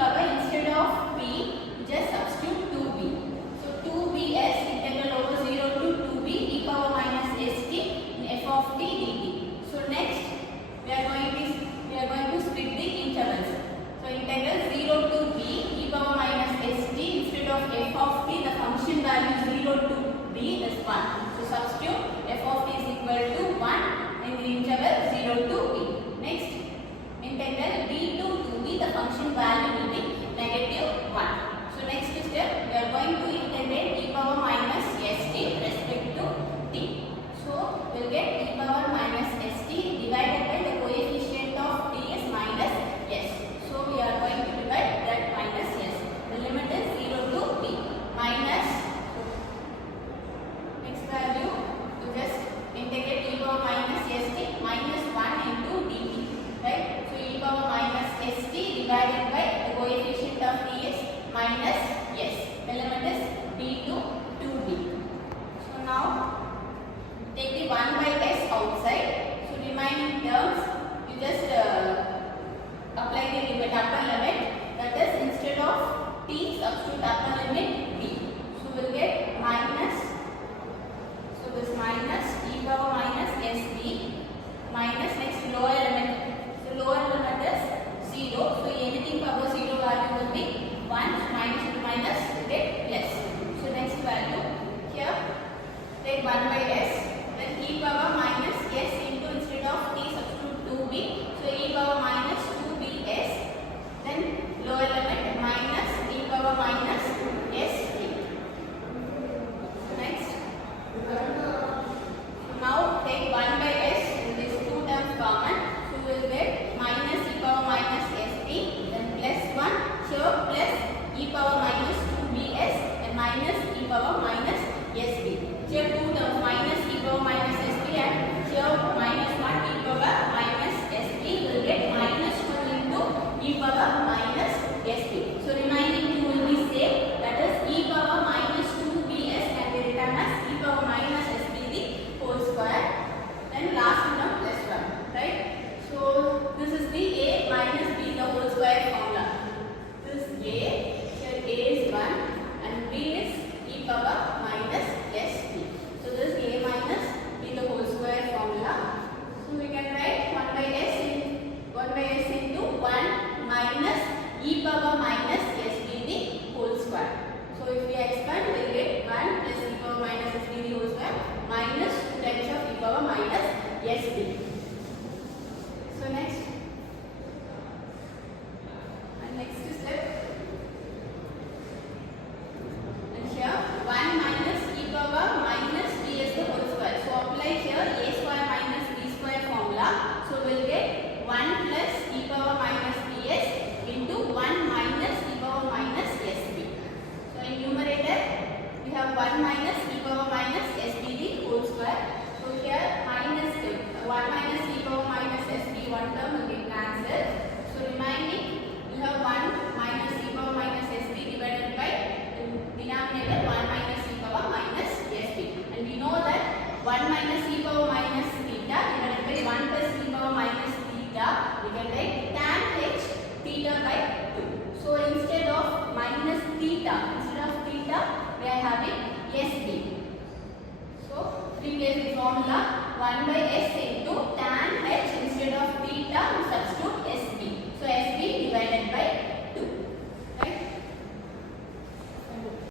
power, instead of p, just substitute 2b. So 2b as integral over 0 to 2b e power minus st in f of t dt. So next we are going to split the intervals. So integral 0 to b e power minus st, instead of f of t, the function value 0 to b is 1. So substitute f of t is equal to 1 in the interval 0 to b. Next, integral d to 2b, the function value will be negative 1. So next step, we are going to integrate e power minus st respect to t. So we will get e power minus st divided by the coefficient of t is minus s. So we are going to divide that minus s. The limit is 0 to t minus, next value, to just integrate e power minus st minus 1 into dt, right? So e power minus st divided by the coefficient of t is minus s. The limit is d to 2b. So now take the 1 by s outside. So remaining terms, you just apply the limit, upper limit, that is instead of t substitute upper limit b. So we will get minus, so this minus e power minus sb minus, next lower limit. So lower limit is 0. So anything above 0 value will be 1. Minus into minus will get plus. So next value here, take 1 by s, then e power minus s into, instead of t substitute 2b. So e power minus 2bs, then lower limit minus e power minus sb. So next, now take 1 by s, these two terms common. So we will get minus e power minus sb, then plus 1, here plus e power minus 2bs and minus e power minus sb. Here two terms, minus e power minus sb, and here minus 1 e power minus sb, will get minus 2 into e power minus sb. So remaining 2 will be same, that is e power minus 2bs can be written as e power minus sb the whole square. Then last term plus 1, right? So this is the a minus b the whole square formula. This a, here a is 1 and b is e power minus sb. So this a minus b the whole square formula. So we can write 1 by s into 1 minus e power minus sb the whole square. So if we expand, we will get 1 plus e power minus sb the whole square minus 2 times of e power minus sb. So next, and next step, and here 1 minus e power minus bs the whole square. So apply here a square minus b square formula. So we will get 1 plus e power minus bs into 1 minus e power minus sb. So in numerator we have 1 minus e power minus sb the whole square. So here minus 1 minus e power minus sb, one term will get cancelled. So remaining we have 1 minus e power minus sb divided by denominator 1 minus e power minus sb. And we know that 1 minus e power minus theta divided by 1 plus e power minus theta, we can write tan h theta by 2. So instead of minus theta, we are having sb. So replace the formula, 1 by s